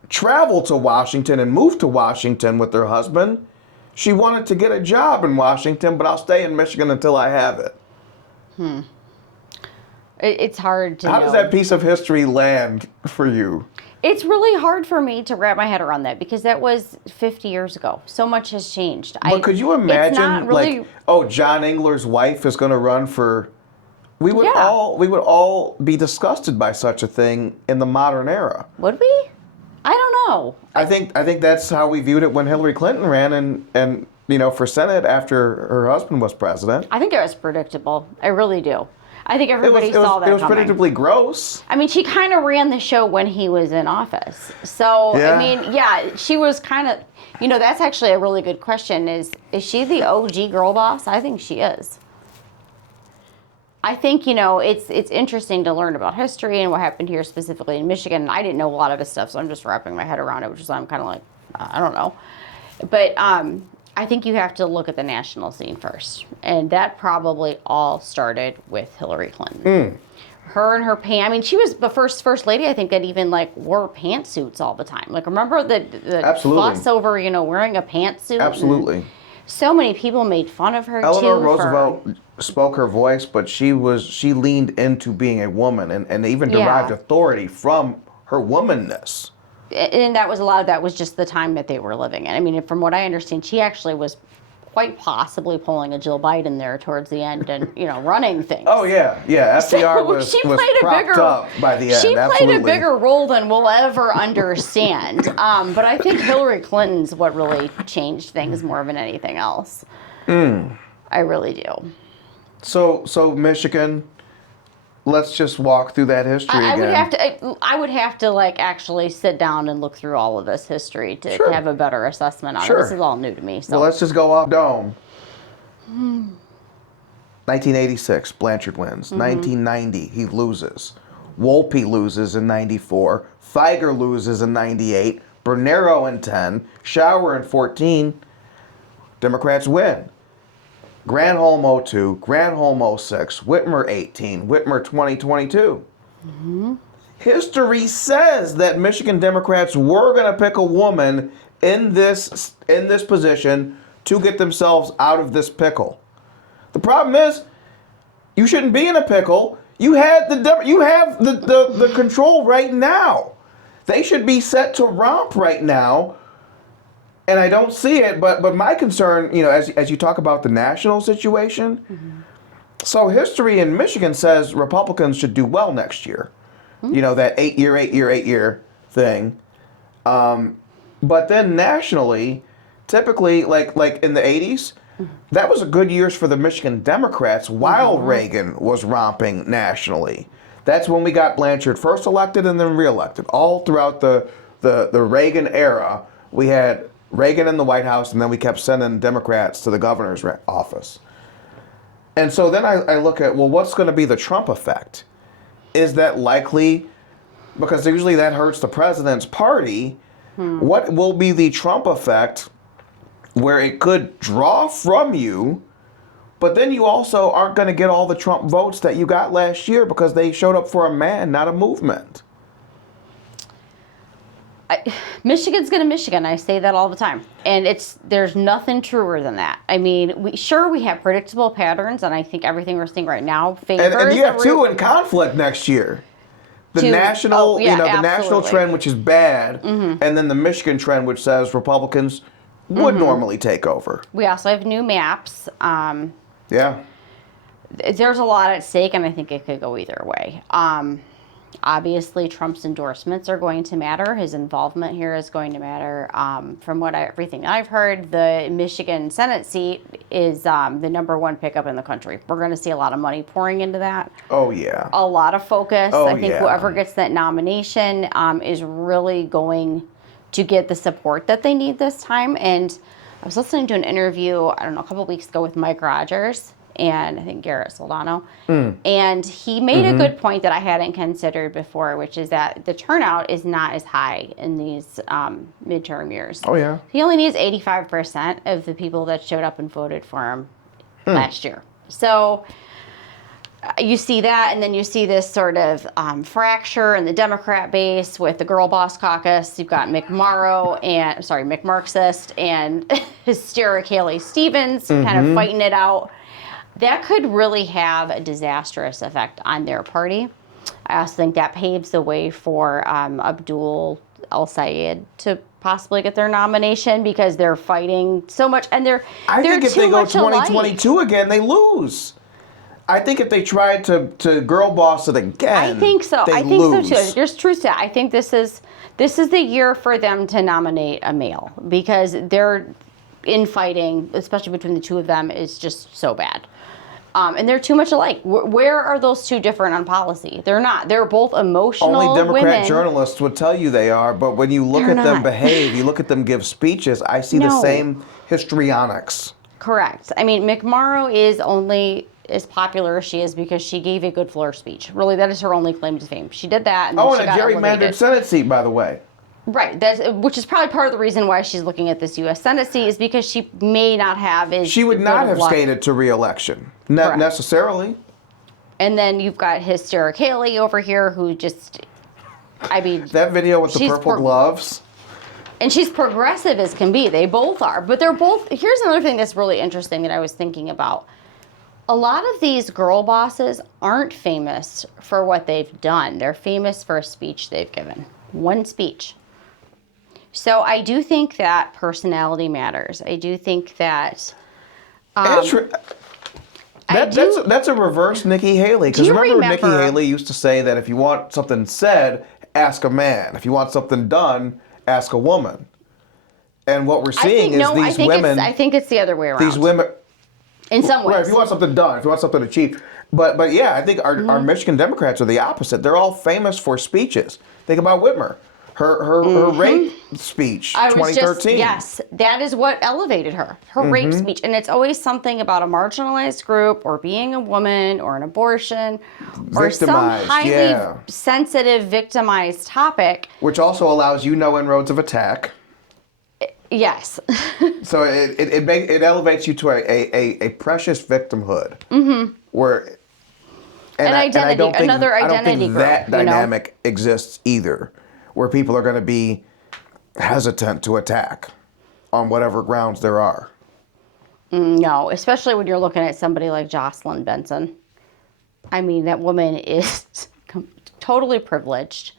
travel to Washington and move to Washington with her husband. She wanted to get a job in Washington, but I'll stay in Michigan until I have it. It's hard to How know. does that piece of history land for you? It's really hard for me to wrap my head around that because that was 50 years ago. So much has changed. But could you it's imagine, not really, like, oh, John Engler's wife is going to run for... We would Yeah. all be disgusted by such a thing in the modern era. would we? I don't know. I think that's how we viewed it when Hillary Clinton ran and for Senate after her husband was president. I think it was predictable. I really do. I think everybody saw that It was coming. predictably gross. I mean, she kind of ran the show when he was in office. So, Yeah. I mean, yeah, she was kind of, that's actually a really good question. Is she the OG girl boss? I think she is. I think, it's interesting to learn about history and what happened here specifically in Michigan. I didn't know a lot of this stuff, so I'm just wrapping my head around it, which is why I'm kind of like, I don't know. But I think you have to look at the national scene first. And that probably all started with Hillary Clinton. Her and her pants. I mean, she was the first lady, I think, that even wore pantsuits all the time. Like, remember the Absolutely. fuss over, wearing a pantsuit? Absolutely. So many people made fun of her, Eleanor too. Roosevelt spoke her voice, but she leaned into being a woman and even derived authority from her womanness. And that was a lot of that was just the time that they were living in. I mean, from what I understand, she actually was quite possibly pulling a Jill Biden there towards the end and, running things. Oh, yeah. FDR was propped up by the end. She Absolutely. played a bigger role than we'll ever understand. But I think Hillary Clinton's what really changed things more than anything else. I really do. So Michigan, let's just walk through that history again. I would have to actually sit down and look through all of this history to Sure. have a better assessment on it. Sure. This is all new to me. So Well, let's just go off dome. 1986, Blanchard wins. 1990, he loses. Wolpe loses in 94. Feiger loses in 98. Bernero in 10. Schauer in 14. Democrats win. Granholm 02, Granholm 06, Whitmer 18, Whitmer 2022. History says that Michigan Democrats were going to pick a woman in this position to get themselves out of this pickle. The problem is, you shouldn't be in a pickle. You have the control right now. They should be set to romp right now. And I don't see it, but my concern, as you talk about the national situation, so history in Michigan says Republicans should do well next year. That 8 year thing. But then nationally, typically, like in the 80s, that was a good years for the Michigan Democrats while Reagan was romping nationally. That's when we got Blanchard first elected and then reelected. All throughout the Reagan era, we had Reagan in the White House, and then we kept sending Democrats to the governor's office. And so then I look at, well, what's going to be the Trump effect? Is that likely? Because usually that hurts the president's party. What will be the Trump effect where it could draw from you, but then you also aren't going to get all the Trump votes that you got last year because they showed up for a man, not a movement? Michigan's going to Michigan. I say that all the time. And there's nothing truer than that. I mean, we have predictable patterns, and I think everything we're seeing right now favors. And you have two in conflict next year. The national, the national trend, which is bad, and then the Michigan trend, which says Republicans would normally take over. We also have new maps. Yeah. There's a lot at stake, and I think it could go either way. Obviously, Trump's endorsements are going to matter. His involvement here is going to matter. From everything I've heard, the Michigan Senate seat is the #1 pickup in the country. We're going to see a lot of money pouring into that. Oh, yeah. A lot of focus. Oh, I think yeah. whoever gets that nomination is really going to get the support that they need this time. And I was listening to an interview, a couple of weeks ago with Mike Rogers and I think Garrett Soldano. And he made a good point that I hadn't considered before, which is that the turnout is not as high in these midterm years. Oh, yeah. He only needs 85% of the people that showed up and voted for him last year. So you see that, and then you see this sort of fracture in the Democrat base with the Girlboss caucus. You've got Mick Marxist and hysteric Haley Stevens kind of fighting it out. That could really have a disastrous effect on their party. I also think that paves the way for Abdul El-Sayed to possibly get their nomination because they're fighting so much, and I think if they go 2022 again, they lose. I think if they try to Girlboss it again, I think so. They I think lose. so too. There's truth to that. I think this is the year for them to nominate a male because their infighting, especially between the two of them, is just so bad. And they're too much alike. Where are those two different on policy? They're not. They're both emotional Only Democrat women. journalists would tell you they are, but when you look at them behave, you look at them give speeches, I see the same histrionics. Correct. I mean, McMorrow is only as popular as she is because she gave a good floor speech. Really, that is her only claim to fame. She did that, and then she got gerrymandered eliminated. Senate seat, by the way. Right, which is probably part of the reason why she's looking at this U.S. Senate seat is because she may not have as She would not have luck. skated to re-election, not necessarily. And then you've got hysteric Haley over here who just, I mean, that video with the purple gloves. And she's progressive as can be. They both are, but they're both. Here's another thing that's really interesting that I was thinking about. A lot of these girl bosses aren't famous for what they've done. They're famous for a speech they've given. One speech. So I do think that personality matters. I do think that. That's a reverse Nikki Haley. Because remember Nikki Haley used to say that if you want something said, ask a man. If you want something done, ask a woman. And what we're seeing these women. I think it's the other way around. These women. In some ways. Right, if you want something done, if you want something achieved. But yeah, I think our Michigan Democrats are the opposite. They're all famous for speeches. Think about Whitmer. Her rape speech, 2013. Yes, that is what elevated her. Her rape speech. And it's always something about a marginalized group or being a woman or an abortion or some highly sensitive, victimized topic. Which also allows no inroads of attack. Yes. So it elevates you to a precious victimhood. Mm-hmm. Where an identity, I don't think, another identity I don't think group, that dynamic exists either, where people are going to be hesitant to attack on whatever grounds there are. No, especially when you're looking at somebody like Jocelyn Benson. I mean, that woman is totally privileged.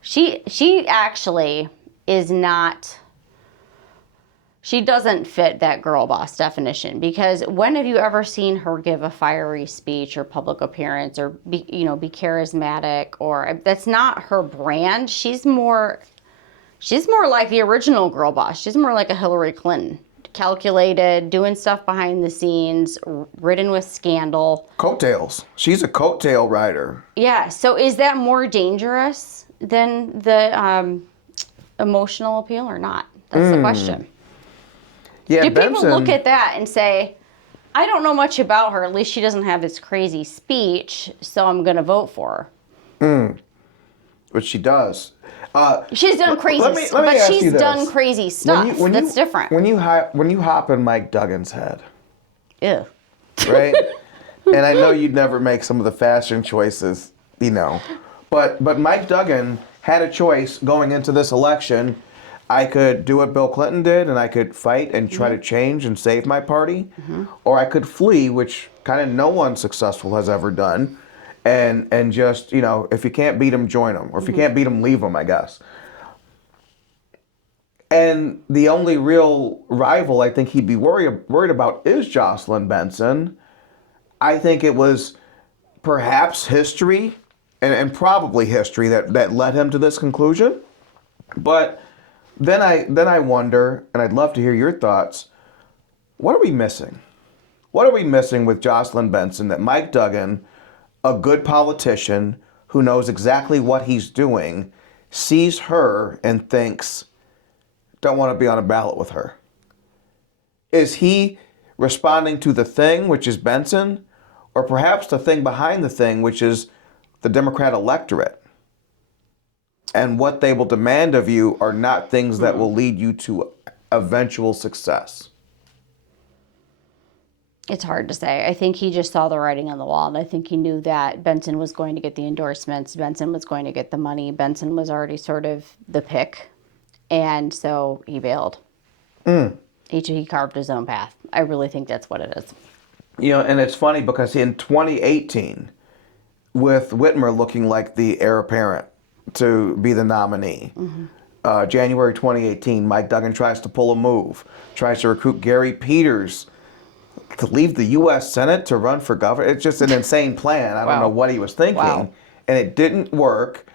She actually is not. She doesn't fit that girl boss definition because when have you ever seen her give a fiery speech or public appearance or be charismatic or that's not her brand. She's more like the original girl boss. She's more like a Hillary Clinton, calculated, doing stuff behind the scenes, ridden with scandal. Coattails. She's a coattail rider. Yeah. So is that more dangerous than the emotional appeal or not? That's the question. Yeah, do people look at that and say, I don't know much about her, at least she doesn't have this crazy speech, so I'm going to vote for her? Which she does. She's done crazy stuff, but she's done crazy stuff. That's different. When you hop in Mike Duggan's head. Ew. Right? And I know you'd never make some of the fashion choices, But Mike Duggan had a choice going into this election. I could do what Bill Clinton did, and I could fight and try to change and save my party, or I could flee, which kind of no one successful has ever done, and just, if you can't beat them, join them, or if you can't beat them, leave them, I guess. And the only real rival I think he'd be worried about is Jocelyn Benson. I think it was perhaps history, and probably history that led him to this conclusion, but. Then I wonder, and I'd love to hear your thoughts, what are we missing? What are we missing with Jocelyn Benson that Mike Duggan, a good politician who knows exactly what he's doing, sees her and thinks, don't want to be on a ballot with her? Is he responding to the thing, which is Benson, or perhaps the thing behind the thing, which is the Democrat electorate? And what they will demand of you are not things that will lead you to eventual success. It's hard to say. I think he just saw the writing on the wall, and I think he knew that Benson was going to get the endorsements. Benson was going to get the money. Benson was already sort of the pick, and so he bailed. He carved his own path. I really think that's what it is. And it's funny because in 2018, with Whitmer looking like the heir apparent to be the nominee, January 2018, Mike Duggan tries to pull a move, tries to recruit Gary Peters to leave the U.S. Senate to run for governor. It's just an insane plan. I don't know what he was thinking. Wow. And it didn't work.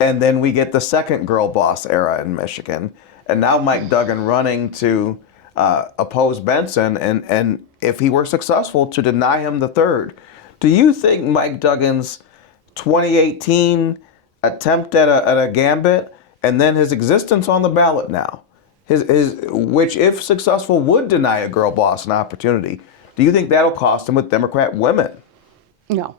And then we get the second girl boss era in Michigan. And now Mike Duggan running to oppose Benson, and if he were successful, to deny him the third. Do you think Mike Duggan's 2018 attempt at a gambit, and then his existence on the ballot now, which if successful would deny a girl boss an opportunity, do you think that'll cost him with Democrat women? No,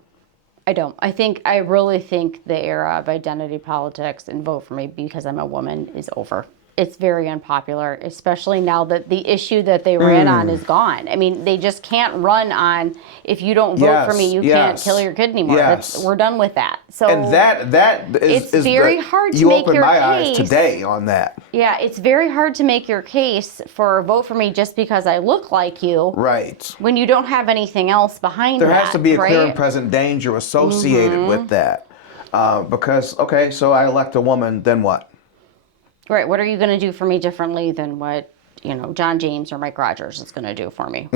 I don't. I really think the era of identity politics and vote for me because I'm a woman is over. It's very unpopular, especially now that the issue that they ran on is gone. I mean, they just can't run on, if you don't vote for me, you can't kill your kid anymore. We're done with that. So and that is it's very hard to you make opened your my case eyes today on that. Yeah, it's very hard to make your case for vote for me just because I look like you. Right. When you don't have anything else behind there that. There has to be a right? clear and present danger associated with that. Because, okay, so I elect a woman, then what? Right. What are you going to do for me differently than what, John James or Mike Rogers is going to do for me?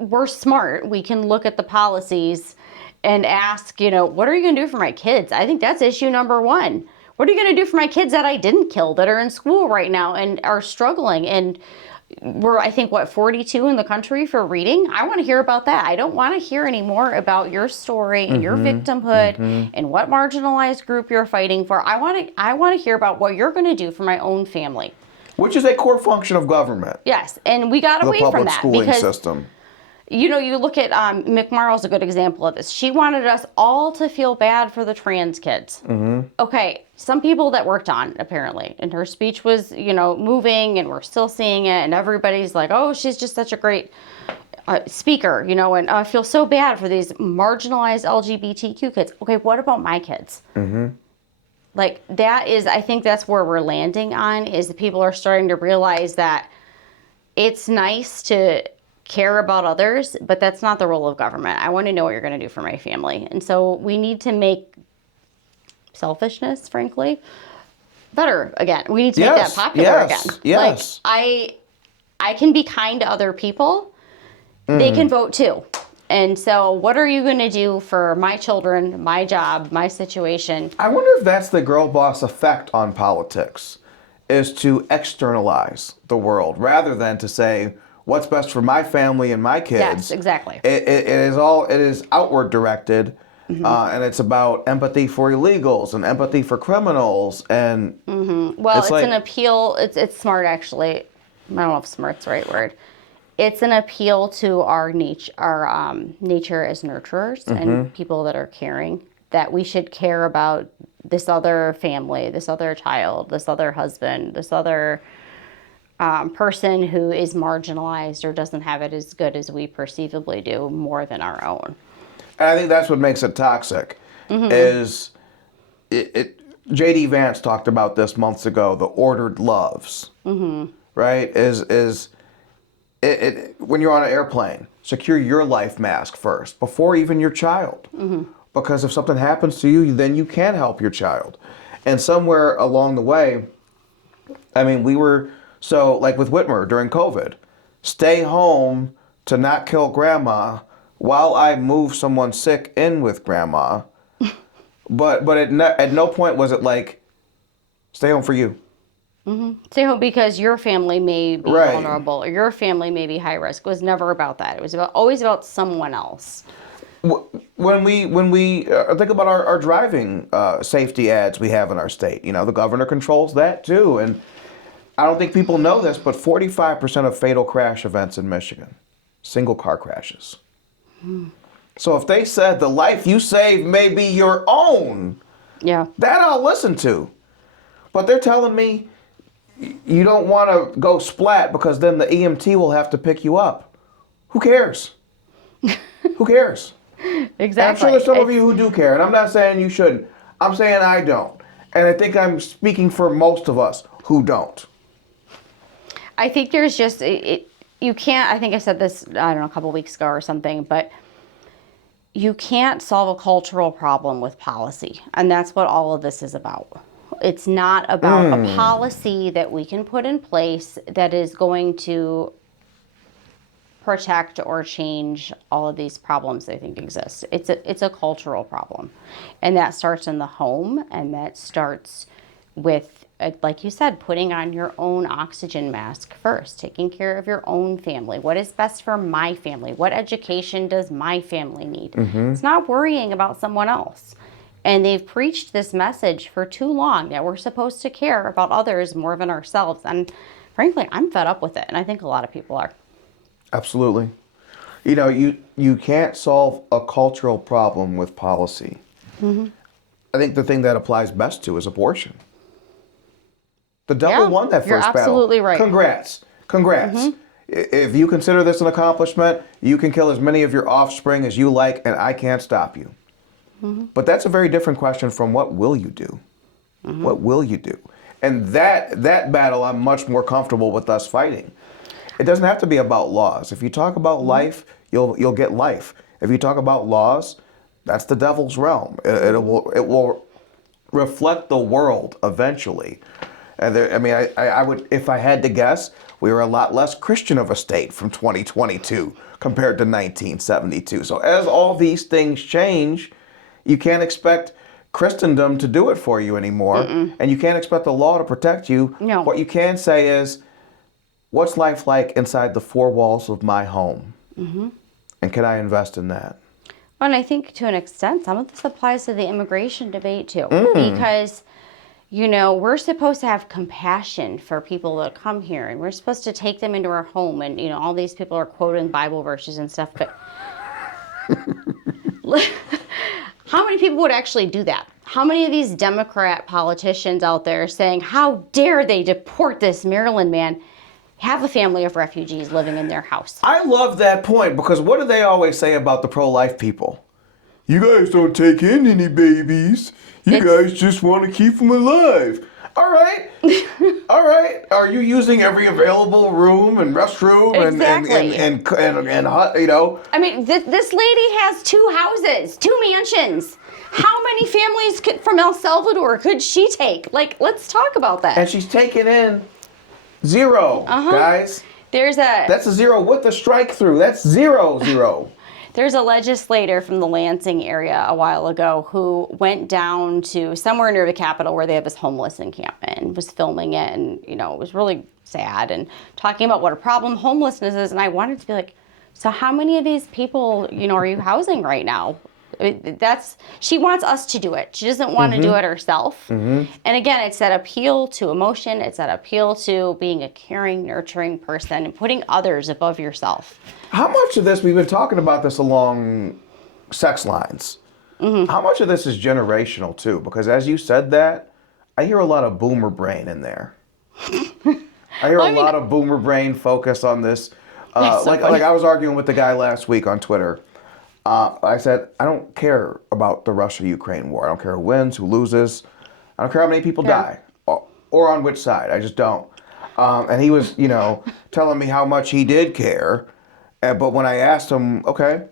We're smart. We can look at the policies and ask, what are you going to do for my kids? I think that's issue number one. What are you going to do for my kids that I didn't kill, that are in school right now and are struggling? And we're, I think, 42 in the country for reading? I want to hear about that. I don't want to hear any more about your story and your victimhood and what marginalized group you're fighting for. I want to hear about what you're going to do for my own family. Which is a core function of government. Yes, and we got away from that. The public schooling because, system. You look at McMorrow's a good example of this. She wanted us all to feel bad for the trans kids. Okay, some people that worked on, apparently, and her speech was, moving, and we're still seeing it, and everybody's like, oh, she's just such a great speaker, and I feel so bad for these marginalized LGBTQ kids. Okay, what about my kids? Like, I think that's where we're landing on, is that people are starting to realize that it's nice to care about others, but that's not the role of government. I want to know what you're going to do for my family. And so we need to make selfishness, frankly, better again. We need to make that popular again. Yes. Like, I can be kind to other people. They can vote too. And so what are you going to do for my children, my job, my situation? I wonder if that's the girl boss effect on politics, is to externalize the world rather than to say, what's best for my family and my kids. Yes, exactly. It is outward directed, and it's about empathy for illegals and empathy for criminals, and well, it's an appeal. It's smart, actually. I don't know if smart's the right word. It's an appeal to our nature as nurturers and people that are caring, that we should care about this other family, this other child, this other husband, this other person who is marginalized or doesn't have it as good as we perceivably do, more than our own. And I think that's what makes it toxic. Is J.D. Vance talked about this months ago. The ordered loves, right? Is when you're on an airplane, secure your life mask first before even your child, because if something happens to you, then you can help your child. And somewhere along the way, I mean, we were. So, like with Whitmer during COVID, stay home to not kill grandma while I move someone sick in with grandma. but at no point was it like, stay home for you. Stay home because your family may be vulnerable or your family may be high risk. It was never about that. It was always about someone else. When we think about our driving safety ads we have in our state, the governor controls that too. And I don't think people know this, but 45% of fatal crash events in Michigan, single car crashes. So if they said the life you save may be your own, that I'll listen to. But they're telling me you don't want to go splat because then the EMT will have to pick you up. who cares? Who cares? Exactly. And I'm sure there's some of you who do care, and I'm not saying you shouldn't. I'm saying I don't. And I think I'm speaking for most of us who don't. I think there's just, you can't, I think I said this, I don't know, a couple weeks ago or something, but you can't solve a cultural problem with policy. And that's what all of this is about. It's not about a policy that we can put in place that is going to protect or change all of these problems I think exist. It's a cultural problem. And that starts in the home, and that starts with, like you said, putting on your own oxygen mask first, taking care of your own family. What is best for my family? What education does my family need? It's not worrying about someone else. And they've preached this message for too long that we're supposed to care about others more than ourselves. And frankly, I'm fed up with it. And I think a lot of people are. Absolutely. You know, you can't solve a cultural problem with policy. I think the thing that applies best to is abortion. The devil won that first battle. You're absolutely right. Congrats. If you consider this an accomplishment, you can kill as many of your offspring as you like, and I can't stop you. But that's a very different question from what will you do? What will you do? And that battle I'm much more comfortable with us fighting. It doesn't have to be about laws. If you talk about life, you'll get life. If you talk about laws, that's the devil's realm. It will reflect the world eventually. And I would, if I had to guess, we were a lot less Christian of a state from 2022 compared to 1972. So as all these things change, you can't expect Christendom to do it for you anymore, and you can't expect the law to protect you. No. What you can say is, what's life like inside the four walls of my home? And can I invest in that? Well, and I think to an extent, some of this applies to the immigration debate too, because, you know, we're supposed to have compassion for people that come here, and we're supposed to take them into our home, and, you know, all these people are quoting Bible verses and stuff, but how many people would actually do that? How many of these Democrat politicians out there saying, how dare they deport this Maryland man, have a family of refugees living in their house? I love that point, because what do they always say about the pro-life people? You guys don't take in any babies. You guys just want to keep them alive. All right. All right. Are you using every available room and restroom Exactly. and hot, you know? I mean, this lady has 2 houses, 2 mansions. How many families from El Salvador could she take? Like, let's talk about that. And she's taking in 0, guys. That's a 0 with a strike through. That's 0. There's a legislator from the Lansing area a while ago who went down to somewhere near the Capitol where they have this homeless encampment and was filming it, and, you know, it was really sad and talking about what a problem homelessness is. And I wanted to be like, so how many of these people, you know, are you housing right now? She wants us to do it. She doesn't want to do it herself. And again, it's that appeal to emotion. It's that appeal to being a caring, nurturing person and putting others above yourself. How much of this, we've been talking about this along sex lines. How much of this is generational too? Because as you said that, I hear a lot of boomer brain in there. I hear a lot of boomer brain focus on this. Like I was arguing with the guy last week on Twitter. I said, I don't care about the Russia-Ukraine war. I don't care who wins, who loses. I don't care how many people die or on which side. I just don't. And he was, you know, telling me how much he did care. But when I asked him, okay,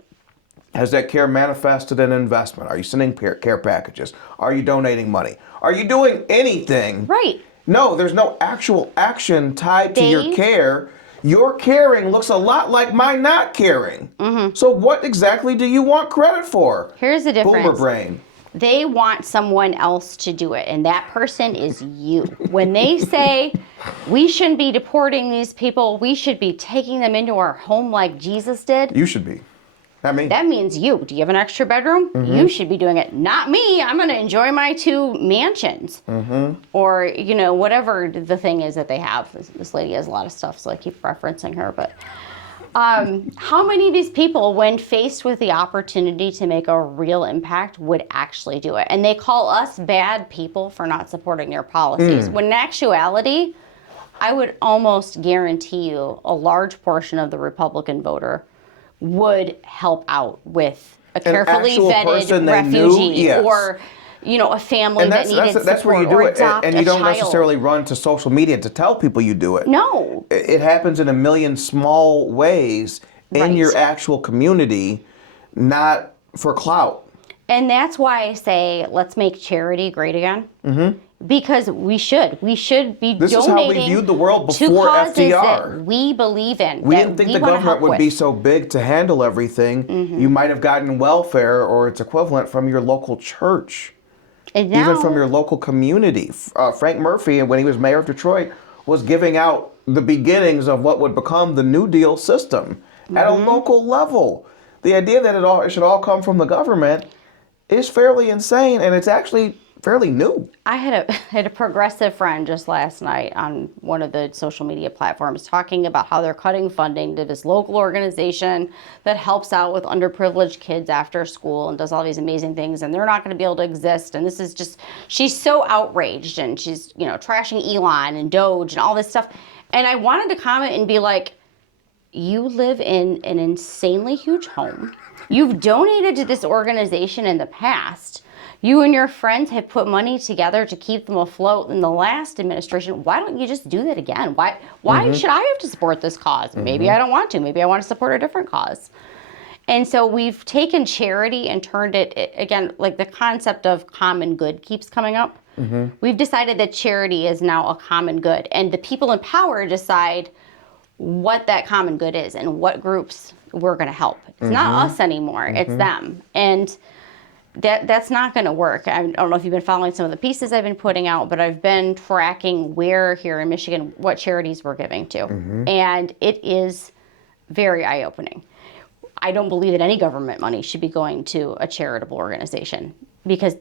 has that care manifested in investment? Are you sending care packages? Are you donating money? Are you doing anything? Right. No, there's no actual action tied to your care. Your caring looks a lot like my not caring. So what exactly do you want credit for? Here's the difference. Boomer brain. They want someone else to do it, and that person is you. When they say, we shouldn't be deporting these people, we should be taking them into our home like Jesus did. You should be. Not me. That means you. Do you have an extra bedroom? You should be doing it. Not me. I'm going to enjoy my 2 mansions. Or, you know, whatever the thing is that they have. This lady has a lot of stuff, so I keep referencing her. But how many of these people, when faced with the opportunity to make a real impact, would actually do it? And they call us bad people for not supporting their policies. When in actuality, I would almost guarantee you a large portion of the Republican voter would help out with a An carefully actual person vetted they knew? refugee Yes. or, a family And that needed support that's where you do or it. adopt And a you don't child. necessarily run to social media to tell people you do it. No. It happens in a million small ways in Right. your actual community, not for clout. And that's why I say, let's make charity great again. Mm-hmm. Because we should. We should be This donating is how we viewed the world to before causes FDR. that we believe in. We that didn't think we the wanna government help would be with. so big to handle everything. Mm-hmm. You might have gotten welfare or its equivalent from your local church, And now, even from your local community. Frank Murphy, when he was mayor of Detroit, was giving out the beginnings of what would become the New Deal system at a local level. The idea that it should all come from the government is fairly insane, and it's actually fairly new. I had a progressive friend just last night on one of the social media platforms talking about how they're cutting funding to this local organization that helps out with underprivileged kids after school and does all these amazing things, and they're not going to be able to exist. And this is just, she's so outraged, and she's, trashing Elon and Doge and all this stuff. And I wanted to comment and be like, you live in an insanely huge home. You've donated to this organization in the past. You and your friends have put money together to keep them afloat in the last administration. Why don't you just do that again? Why should I have to support this cause? Maybe I don't want to. Maybe I want to support a different cause. And so we've taken charity and turned it, again, like the concept of common good keeps coming up. We've decided that charity is now a common good. And the people in power decide what that common good is and what groups we're going to help. It's not us anymore. It's them. And that's not going to work. I don't know if you've been following some of the pieces I've been putting out, but I've been tracking where here in Michigan, what charities we're giving to. And it is very eye-opening. I don't believe that any government money should be going to a charitable organization because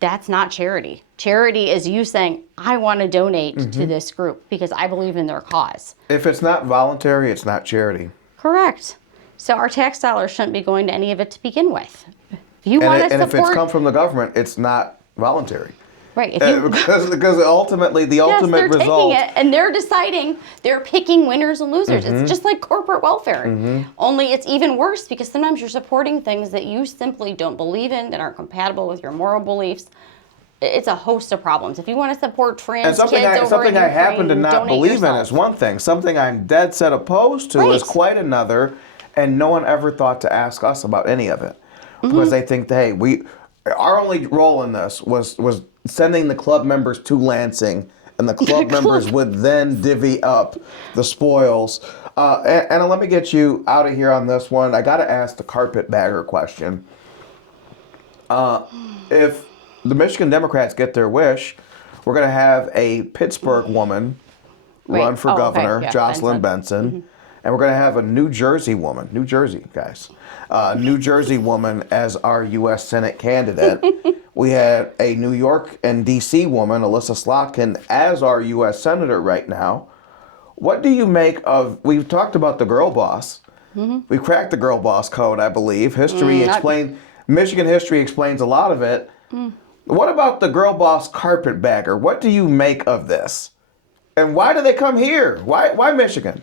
that's not charity. Charity is you saying, I want to donate to this group because I believe in their cause. If it's not voluntary, it's not charity. Correct. So our tax dollars shouldn't be going to any of it to begin with. If you want to support, and if it's come from the government, it's not voluntary. right? Because ultimately, the ultimate they're result. taking it and they're deciding, they're picking winners and losers. It's just like corporate welfare. Only it's even worse because sometimes you're supporting things that you simply don't believe in, that aren't compatible with your moral beliefs. It's a host of problems. If you want to support trans kids over in I happen to Ukraine, not donate believe yourself. in is one thing. Something I'm dead set opposed to is Right. quite another, and no one ever thought to ask us about any of it because they think, hey, our only role in this was sending the club members to Lansing, and the club members would then divvy up the spoils. Anna, let me get you out of here on this one. I got to ask the carpetbagger question. If the Michigan Democrats get their wish, we're going to have a Pittsburgh woman run for governor, Yeah, Jocelyn Benson. And we're going to have a New Jersey woman, New Jersey woman as our U.S. Senate candidate. We had a New York and D.C. woman, Alyssa Slotkin, as our U.S. Senator right now. What do you make of, we've talked about the Girlboss. We've cracked the Girlboss code, I believe. Michigan history explains a lot of it. What about the Girlboss carpetbagger? What do you make of this? And why do they come here? Why Michigan?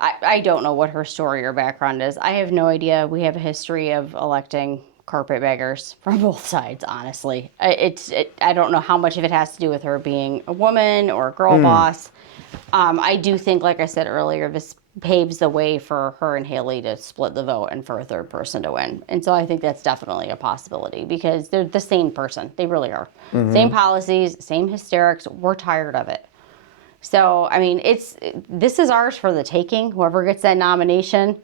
I don't know what her story or background is. I have no idea. We have a history of electing carpetbaggers from both sides, honestly. I don't know how much of it has to do with her being a woman or a girl boss. I do think, like I said earlier, this paves the way for her and Haley to split the vote and for a third person to win. And so I think that's definitely a possibility because they're the same person. They really are. Same policies, same hysterics. We're tired of it. So, I mean, this is ours for the taking. Whoever gets that nomination,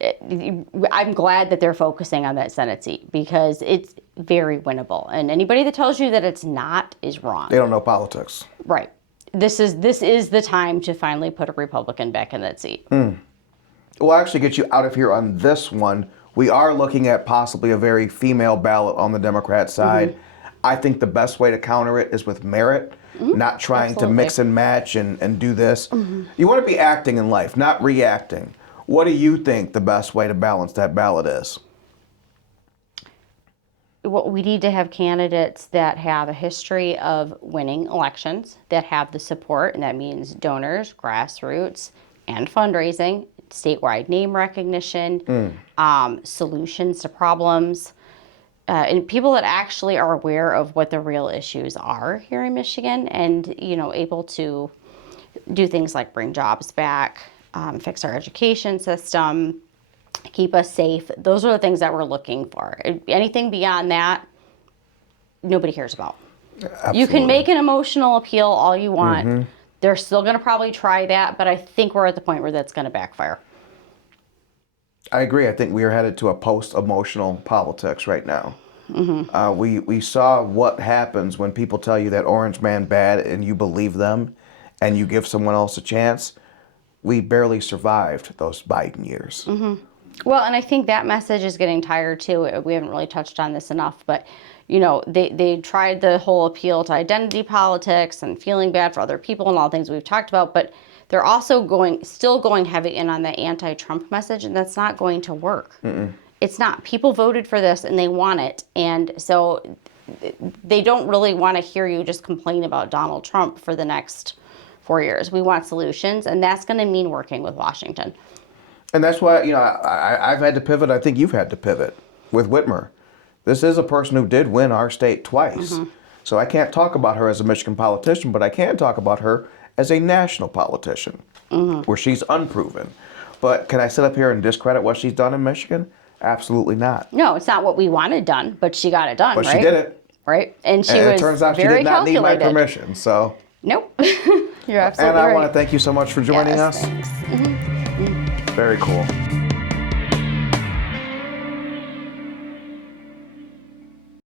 I'm glad that they're focusing on that Senate seat because it's very winnable. And anybody that tells you that it's not is wrong. They don't know politics. Right. This is the time to finally put a Republican back in that seat. We'll actually get you out of here on this one. We are looking at possibly a very female ballot on the Democrat side. I think the best way to counter it is with merit. Not trying to mix and match and do this. You want to be acting in life, not reacting. What do you think the best way to balance that ballot is? Well, we need to have candidates that have a history of winning elections, that have the support, and that means donors, grassroots, and fundraising statewide name recognition, solutions to problems, and people that actually are aware of what the real issues are here in Michigan, and able to do things like bring jobs back, fix our education system, keep us safe. Those are the things that we're looking for. Anything beyond that, nobody cares about. Absolutely. You can make an emotional appeal all you want. They're still going to probably try that, but I think we're at the point where that's going to backfire. I agree. I think we are headed to a post-emotional politics right now. We saw what happens when people tell you that orange man bad and you believe them and you give someone else a chance. We barely survived those Biden years. Well, and I think that message is getting tired too. We haven't really touched on this enough, but they tried the whole appeal to identity politics and feeling bad for other people and all things we've talked about, but they're also still going heavy in on the anti-Trump message, and that's not going to work. It's not. People voted for this and they want it, and so they don't really want to hear you just complain about Donald Trump for the next 4 years. We want solutions, and that's going to mean working with Washington. And that's why, I've had to pivot. I think you've had to pivot with Whitmer. This is a person who did win our state twice. So I can't talk about her as a Michigan politician, but I can talk about her as a national politician, where she's unproven. But can I sit up here and discredit what she's done in Michigan? Absolutely not. No, it's not what we wanted done, but she got it done, But right? she did it. Right? And she And was it turns out she very did not need my calculated. permission. So, Nope. You're absolutely and I right. want to thank you so much for joining Yes, us. thanks. Very cool.